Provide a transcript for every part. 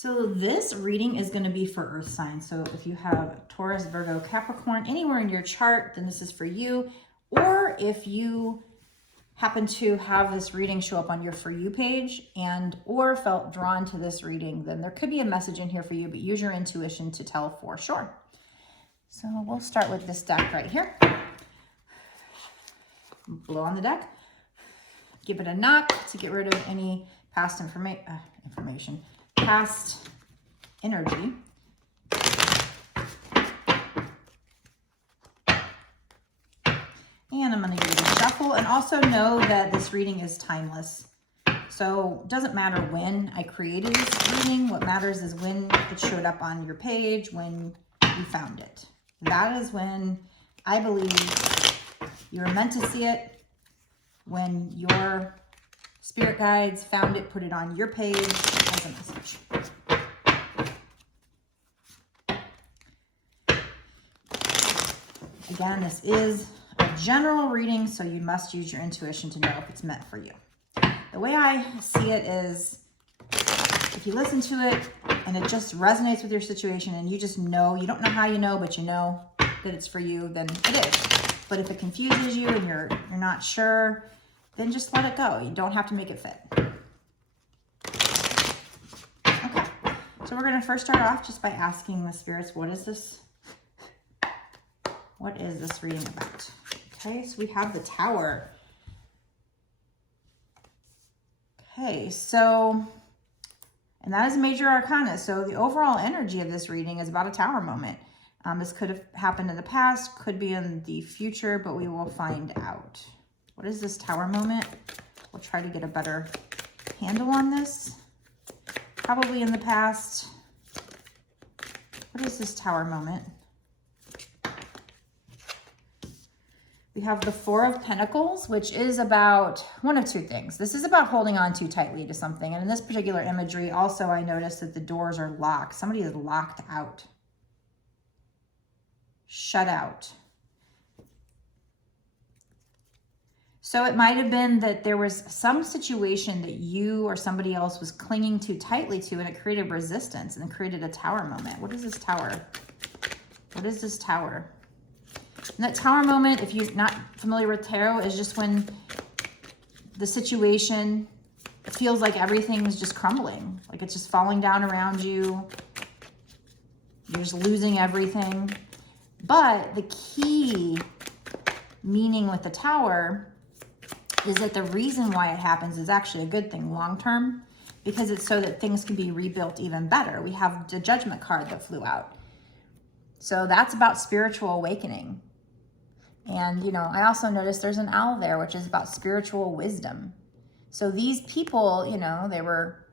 So this reading is going to be for earth signs. So if you have Taurus, Virgo, Capricorn, anywhere in your chart, then this is for you. Or if you happen to have this reading show up on your For You page or felt drawn to this reading, then there could be a message in here for you, but use your intuition to tell for sure. So we'll start with this deck right here. Blow on the deck. Give it a knock to get rid of any past information, past energy. And I'm going to give it a shuffle, and also know that this reading is timeless. So it doesn't matter when I created this reading. What matters is when it showed up on your page, when you found it. That is when I believe you were meant to see it, when your spirit guides found it, put it on your page as a message. Again, this is a general reading, so you must use your intuition to know if it's meant for you. The way I see it is, if you listen to it and it just resonates with your situation and you just know, you don't know how you know, but you know that it's for you, then it is. But if it confuses you and you're not sure, then just let it go. You don't have to make it fit. Okay, so we're going to first start off just by asking the spirits, what is this reading about? Okay, so we have the Tower. Okay, so, and that is major arcana. So the overall energy of this reading is about a Tower moment. This could have happened in the past, could be in the future, but we will find out. What is this Tower moment? We'll try to get a better handle on this. Probably in the past. What is this Tower moment? We have the Four of Pentacles, which is about one of two things. This is about holding on too tightly to something. And in this particular imagery, also I noticed that the doors are locked. Somebody is locked out. Shut out. So it might have been that there was some situation that you or somebody else was clinging too tightly to, and it created resistance and created a Tower moment. What is this Tower? What is this Tower? And that Tower moment, if you're not familiar with tarot, is just when the situation feels like everything is just crumbling, like it's just falling down around you. You're just losing everything. But the key meaning with the Tower is that the reason why it happens is actually a good thing long term, because it's so that things can be rebuilt even better. We have the Judgment card that flew out. So that's about spiritual awakening. And, you know, I also noticed there's an owl there, which is about spiritual wisdom. So these people, you know, they were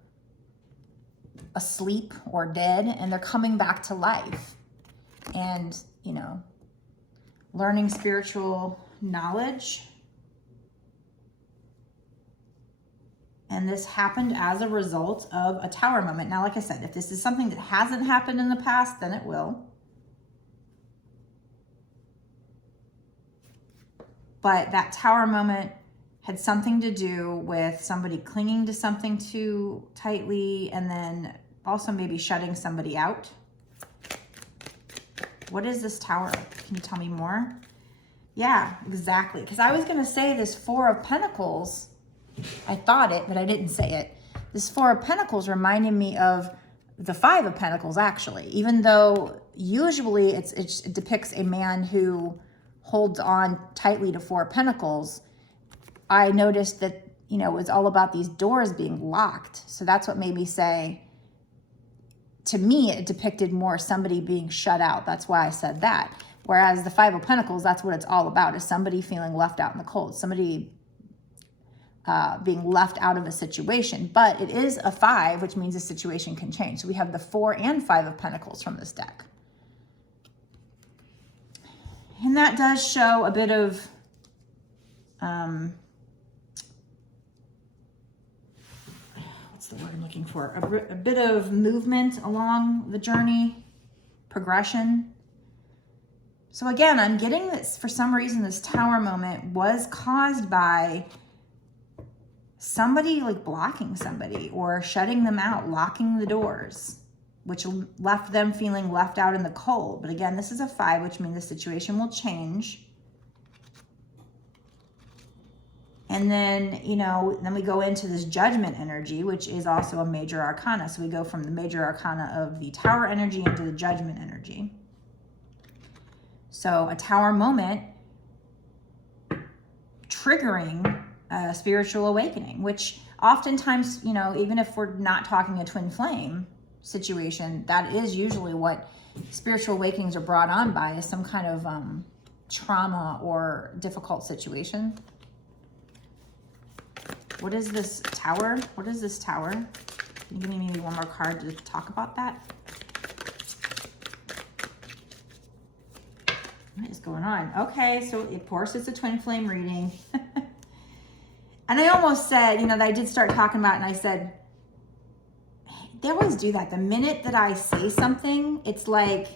asleep or dead, and they're coming back to life. And, you know, learning spiritual knowledge. And this happened as a result of a Tower moment. Now, like I said, if this is something that hasn't happened in the past, then it will. But that Tower moment had something to do with somebody clinging to something too tightly, and then also maybe shutting somebody out. What is this Tower? Can you tell me more? Yeah, exactly. Because I was going to say this Four of Pentacles. I thought it, but I didn't say it. This Four of Pentacles reminded me of the Five of Pentacles, actually. Even though usually it depicts a man who holds on tightly to Four of Pentacles, I noticed that, you know, it was all about these doors being locked. So that's what made me say, to me, it depicted more somebody being shut out. That's why I said that. Whereas the Five of Pentacles, that's what it's all about, is somebody feeling left out in the cold, somebody being left out of a situation. But it is a 5, which means the situation can change. So we have the 4 and 5 of Pentacles from this deck. And that does show a bit of what's the word I'm looking for? A bit of movement along the journey, progression. So again, I'm getting this, for some reason, this Tower moment was caused by somebody like blocking somebody or shutting them out, locking the doors, which left them feeling left out in the cold. But again, this is a 5, which means the situation will change. And then, you know, then we go into this Judgment energy, which is also a major arcana. So we go from the major arcana of the Tower energy into the Judgment energy. So a Tower moment triggering a spiritual awakening, which oftentimes, you know, even if we're not talking a twin flame situation, that is usually what spiritual awakenings are brought on by, is some kind of trauma or difficult situation. What is this Tower? What is this Tower? Can you give me maybe one more card to talk about that? What is going on? Okay, so of course it's a twin flame reading. And I almost said, you know, that I did start talking about it, and I said, they always do that. The minute that I say something, it's like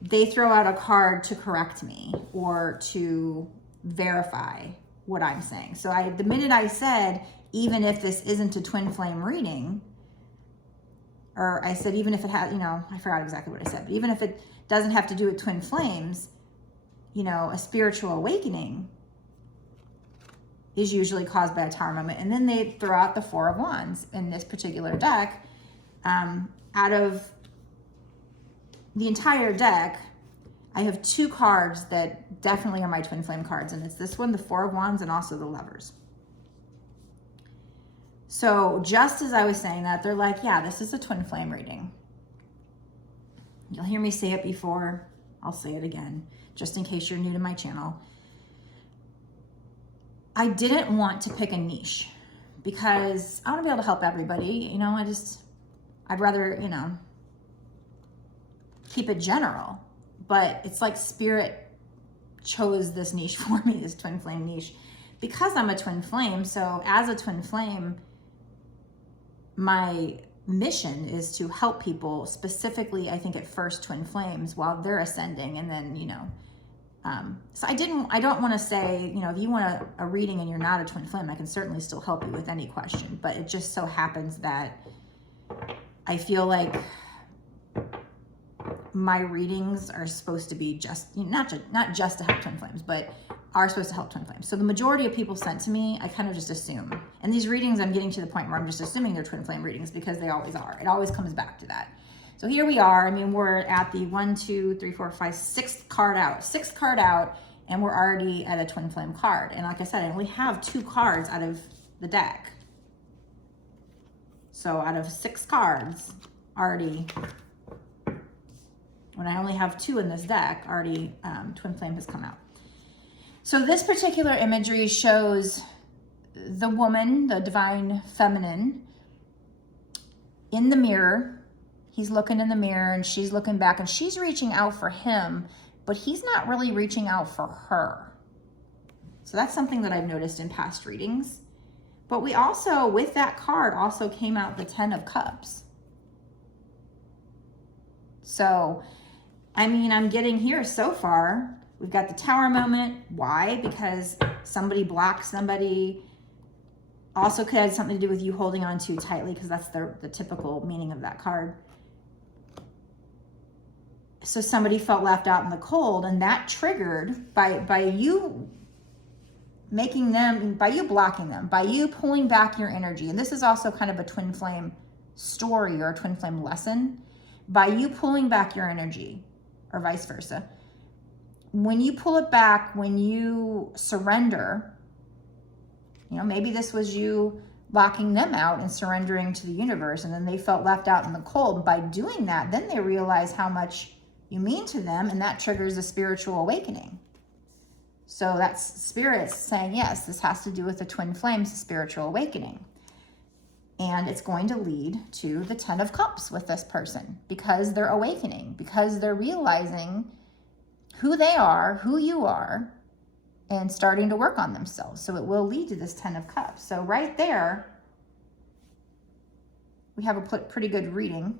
they throw out a card to correct me or to verify what I'm saying. So the minute I said, even if this isn't a twin flame reading, or I said, even if it has, you know, I forgot exactly what I said, but even if it doesn't have to do with twin flames, you know, a spiritual awakening is usually caused by a Tower moment. And then they throw out the 4 of Wands in this particular deck. Out of the entire deck, I have 2 cards that definitely are my twin flame cards, and it's this one, the 4 of Wands, and also the Lovers. So just as I was saying that, they're like, yeah, this is a twin flame reading. You'll hear me say it before. I'll say it again, just in case you're new to my channel. I didn't want to pick a niche because I want to be able to help everybody. You know, I'd rather, you know, keep it general. But it's like Spirit chose this niche for me, this twin flame niche, because I'm a twin flame. So as a twin flame, my mission is to help people, specifically, I think at first twin flames, while they're ascending. And then, you know, so I don't want to say, you know, if you want a reading and you're not a twin flame, I can certainly still help you with any question. But it just so happens that I feel like my readings are supposed to be just, you know, not just to help twin flames, but are supposed to help twin flames. So the majority of people sent to me, I kind of just assume. And these readings, I'm getting to the point where I'm just assuming they're twin flame readings because they always are. It always comes back to that. So here we are. I mean, we're at the 6th card out, and we're already at a twin flame card. And like I said, I only have 2 cards out of the deck. So out of 6 cards, already, when I only have 2 in this deck, already twin flame has come out. So this particular imagery shows the woman, the divine feminine, in the mirror. He's looking in the mirror and she's looking back, and she's reaching out for him, but he's not really reaching out for her. So that's something that I've noticed in past readings. But we also, with that card, also came out the 10 of Cups. So, I mean, I'm getting here so far. We've got the Tower moment. Why? Because somebody blocked somebody. Also could have something to do with you holding on too tightly, because that's the typical meaning of that card. So somebody felt left out in the cold, and that triggered by you making them, by you blocking them, by you pulling back your energy. And this is also kind of a twin flame story or a twin flame lesson. By you pulling back your energy, or vice versa. When you pull it back, when you surrender, you know, maybe this was you locking them out and surrendering to the universe, and then they felt left out in the cold. By doing that, then they realize how much you mean to them, and that triggers a spiritual awakening. So that's spirits saying, yes, this has to do with the twin flames, spiritual awakening. And it's going to lead to the 10 of Cups with this person, because they're awakening, because they're realizing who they are, who you are, and starting to work on themselves. So it will lead to this 10 of Cups. So right there, we have a pretty good reading.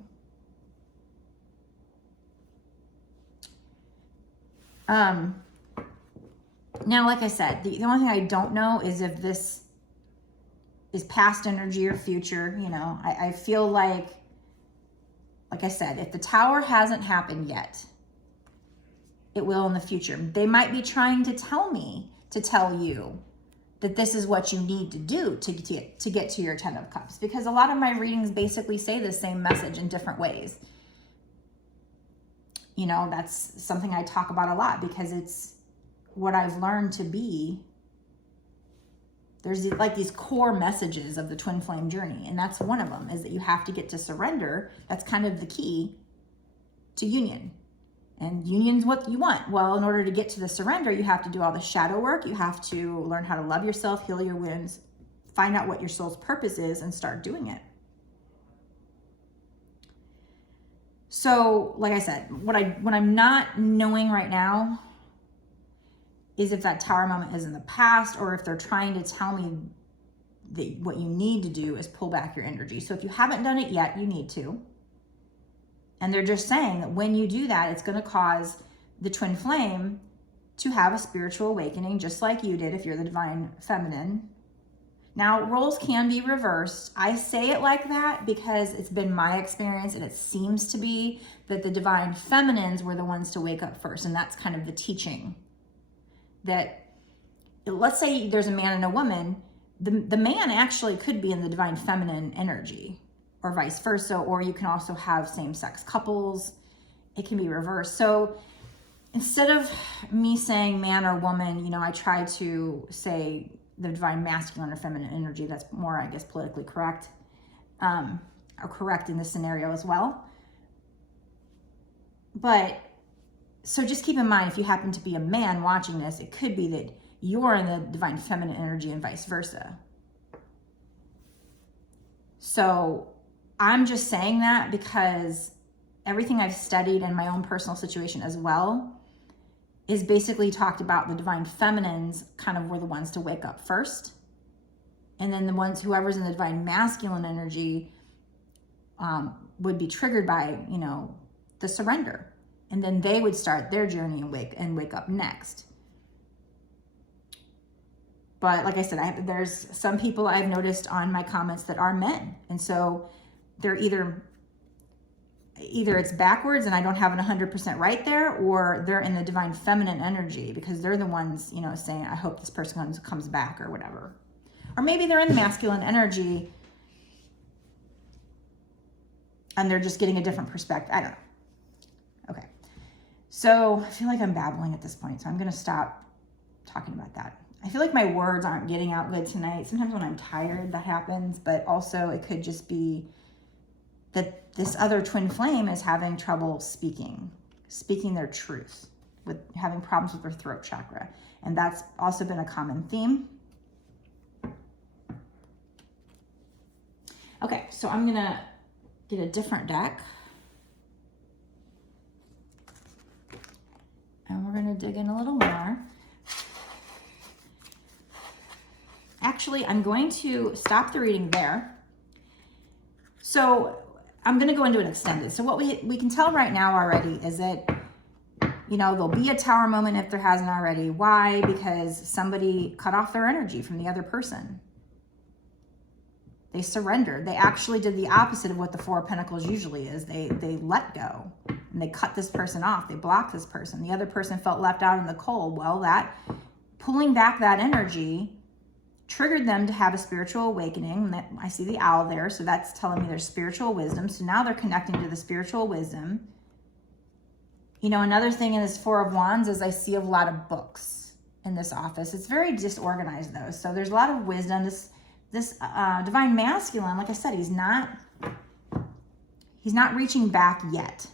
Now, like I said, the only thing I don't know is if this is past energy or future. You know, I feel like I said, if the Tower hasn't happened yet, it will in the future. They might be trying to tell me, to tell you that this is what you need to do to get to your Ten of Cups. Because a lot of my readings basically say the same message in different ways. You know, that's something I talk about a lot because it's what I've learned to be. There's like these core messages of the twin flame journey. And that's one of them, is that you have to get to surrender. That's kind of the key to union. And union's what you want. Well, in order to get to the surrender, you have to do all the shadow work. You have to learn how to love yourself, heal your wounds, find out what your soul's purpose is, and start doing it. So, like I said, what I'm not knowing right now is if that Tower moment is in the past, or if they're trying to tell me that what you need to do is pull back your energy. So if you haven't done it yet, you need to. And they're just saying that when you do that, it's going to cause the twin flame to have a spiritual awakening, just like you did if you're the divine feminine. Now, roles can be reversed. I say it like that because it's been my experience, and it seems to be that the divine feminines were the ones to wake up first. And that's kind of the teaching. That, let's say there's a man and a woman, the man actually could be in the divine feminine energy, or vice versa, or you can also have same-sex couples. It can be reversed. So instead of me saying man or woman, you know, I try to say the divine masculine or feminine energy. That's more, I guess, politically correct, or correct in this scenario as well. But so just keep in mind, if you happen to be a man watching this, it could be that you're in the divine feminine energy and vice versa. So I'm just saying that because everything I've studied and my own personal situation as well is basically talked about the divine feminines kind of were the ones to wake up first. And then the ones, whoever's in the divine masculine energy would be triggered by, you know, the surrender. And then they would start their journey and wake up next. But like I said, there's some people I've noticed on my comments that are men. And so they're either it's backwards and I don't have an 100% right there, or they're in the divine feminine energy because they're the ones, you know, saying, I hope this person comes back or whatever. Or maybe they're in the masculine energy and they're just getting a different perspective. I don't know. Okay. So I feel like I'm babbling at this point, so I'm going to stop talking about that. I feel like my words aren't getting out good tonight. Sometimes when I'm tired, that happens, but also it could just be that this other twin flame is having trouble speaking their truth, with having problems with their throat chakra. And that's also been a common theme. Okay, so I'm gonna get a different deck. And we're gonna dig in a little more. Actually, I'm going to stop the reading there. So I'm going to go into an extended. So what we can tell right now already is that, you know, there'll be a Tower moment if there hasn't already. Why? Because somebody cut off their energy from the other person. They surrendered. They actually did the opposite of what the Four of Pentacles usually is. They let go and they cut this person off. They blocked this person. The other person felt left out in the cold. Well, that pulling back that energy triggered them to have a spiritual awakening. I see the owl there, so that's telling me there's spiritual wisdom. So now they're connecting to the spiritual wisdom. You know, another thing in this Four of Wands is I see a lot of books in this office. It's very disorganized though, so there's a lot of wisdom. This divine masculine, like I said, he's not reaching back yet.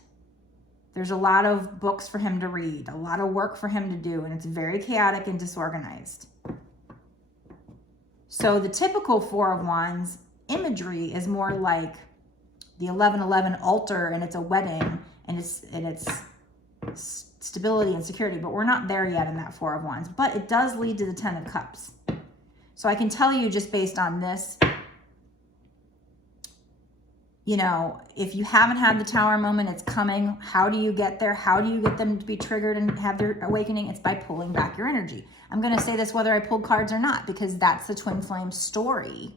There's a lot of books for him to read, a lot of work for him to do, and it's very chaotic and disorganized. So the typical Four of Wands imagery is more like the 1111 altar, and it's a wedding, and it's stability and security, but we're not there yet in that Four of Wands. But it does lead to the Ten of Cups. So I can tell you just based on this, you know, if you haven't had the Tower moment, it's coming. How do you get there? How do you get them to be triggered and have their awakening? It's by pulling back your energy. I'm going to say this whether I pulled cards or not, because that's the twin flame story.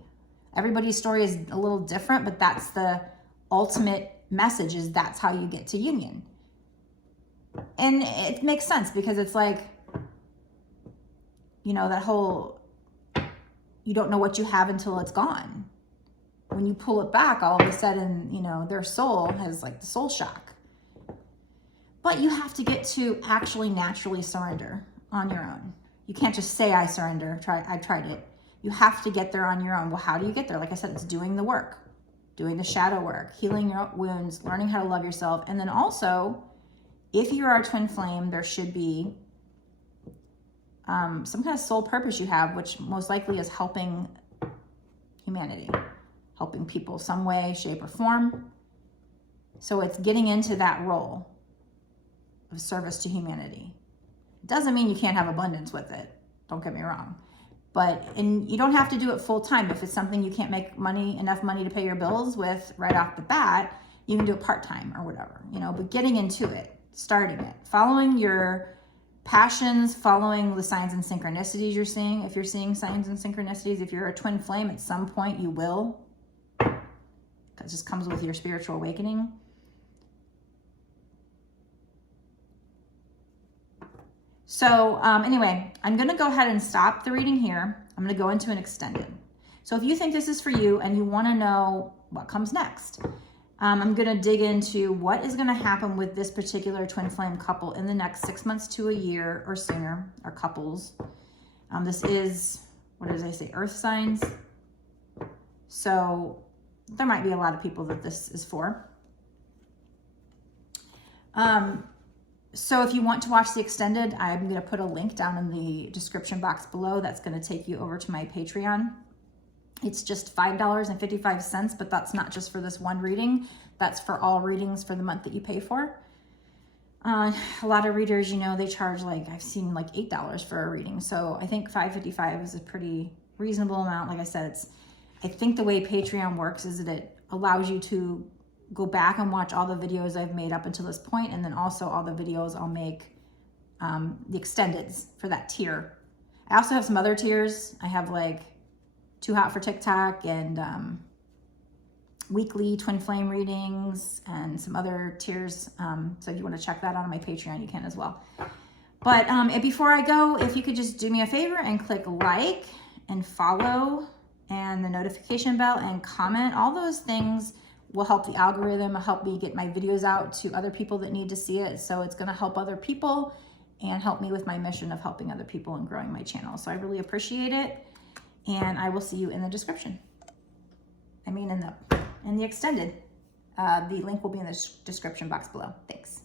Everybody's story is a little different, but that's the ultimate message, is that's how you get to union. And it makes sense because it's like, you know, that whole, you don't know what you have until it's gone. When you pull it back, all of a sudden, you know, their soul has like the soul shock. But you have to get to actually naturally surrender on your own. You can't just say, I surrender, I tried it. You have to get there on your own. Well, how do you get there? Like I said, it's doing the work, doing the shadow work, healing your wounds, learning how to love yourself. And then also, if you are a twin flame, there should be some kind of soul purpose you have, which most likely is helping humanity, helping people some way, shape, or form. So it's getting into that role of service to humanity. It doesn't mean you can't have abundance with it. Don't get me wrong. And you don't have to do it full time. If it's something you can't make enough money to pay your bills with right off the bat, you can do it part time or whatever, you know, but getting into it, starting it, following your passions, following the signs and synchronicities you're seeing. If you're seeing signs and synchronicities, if you're a twin flame, at some point you will. That just comes with your spiritual awakening. So anyway, I'm going to go ahead and stop the reading here. I'm going to go into an extended. So if you think this is for you and you want to know what comes next, I'm going to dig into what is going to happen with this particular twin flame couple in the next 6 months to a year or sooner, or couples. This is, what did I say, earth signs. So there might be a lot of people that this is for. So if you want to watch the extended, I'm going to put a link down in the description box below. That's going to take you over to my Patreon. It's just $5.55, but that's not just for this one reading. That's for all readings for the month that you pay for. A lot of readers, you know, they charge like, I've seen like $8 for a reading. So I think $5.55 is a pretty reasonable amount. Like I said, I think the way Patreon works is that it allows you to go back and watch all the videos I've made up until this point, and then also all the videos I'll make, the extendeds for that tier. I also have some other tiers. I have like Too Hot for TikTok and weekly twin flame readings and some other tiers. So if you want to check that out on my Patreon, you can as well. But before I go, if you could just do me a favor and click like and follow and the notification bell and comment, all those things will help the algorithm, help me get my videos out to other people that need to see it. So it's going to help other people and help me with my mission of helping other people and growing my channel. So I really appreciate it. And I will see you in the description. I mean, in the extended. The link will be in the description box below. Thanks.